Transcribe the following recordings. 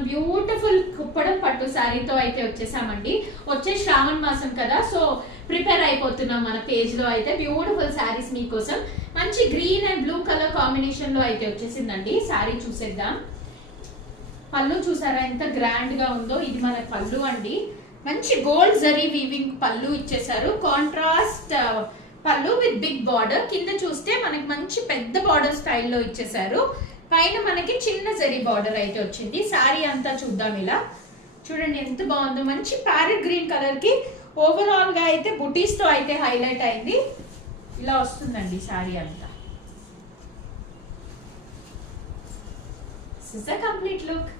మనం బ్యూటిఫుల్ కుప్పడం పట్టు శారీతో అయితే వచ్చేసామండి. వచ్చే శ్రావణ మాసం కదా, సో ప్రిపేర్ అయిపోతున్నాం మన పేజ్ లో అయితే. బ్యూటిఫుల్ శారీస్ మీకోసం మంచి green and blue colour combination లో అయితే వచ్చేసిందండి. శారీ చూసేద్దాం. పళ్ళు చూసారా ఎంత గ్రాండ్ గా ఉందో. ఇది మన పళ్ళు అండి. మంచి గోల్డ్ జరీ వీవింగ్ పళ్ళు ఇచ్చేసారు. కాంట్రాస్ట్ పళ్ళు విత్ బిగ్ బార్డర్. కింద చూస్తే మనకి మంచి పెద్ద బార్డర్ స్టైల్లో ఇచ్చేసారు. పైన మనకి చిన్న జరీ బార్డర్ అయితే వచ్చింది. శారీ అంతా చూద్దాం. ఇలా చూడండి ఎంత బాగుందో. మంచి ప్యారెట్ గ్రీన్ కలర్ కి ఓవరాల్ గా అయితే బుటీస్ తో అయితే హైలైట్ అయింది. ఇలా వస్తుందండి శారీ అంతా. This is the complete look.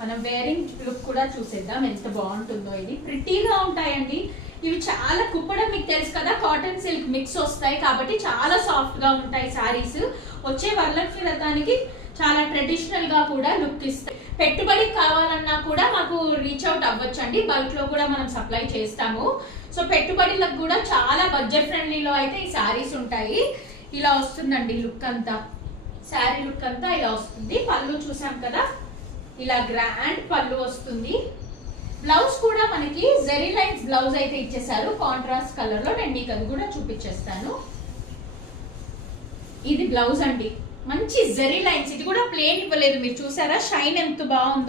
మనం వేరింగ్ లుక్ కూడా చూసేద్దాం ఎంత బాగుంటుందో. ఇది ప్రిటీగా ఉంటాయండి. ఇవి చాలా కుప్పడం మీకు తెలుసు కదా, కాటన్ సిల్క్ మిక్స్ వస్తాయి కాబట్టి చాలా సాఫ్ట్ గా ఉంటాయి శారీస్. వచ్చే వరలక్ష్మి వ్రతానికి చాలా ట్రెడిషనల్ గా కూడా లుక్ ఇస్తాయి. పెట్టుబడికి కావాలన్నా కూడా మాకు రీచ్ అవుట్ అవ్వచ్చు అండి. బల్క్ లో కూడా మనం సప్లై చేస్తాము. సో పెట్టుబడులకు కూడా చాలా బడ్జెట్ ఫ్రెండ్లీలో అయితే ఈ శారీస్ ఉంటాయి. ఇలా వస్తుందండి లుక్ అంతా. శారీ లుక్ అంతా ఇలా వస్తుంది. పళ్ళు చూసాం కదా, ఇలా గ్రాండ్ పళ్ళు వస్తుంది. బ్లౌజ్ కూడా మనకి జెరీ లైన్స్ బ్లౌజ్ అయితే ఇచ్చేసారు కాంట్రాస్ట్ కలర్ లో. నేను మీకు అది కూడా చూపించేస్తాను. ఇది బ్లౌజ్ అండి. మంచి జెరీ లైన్స్. ఇది కూడా ప్లేన్ ఇవ్వలేదు. మీరు చూసారా షైన్ ఎంత బాగుందో.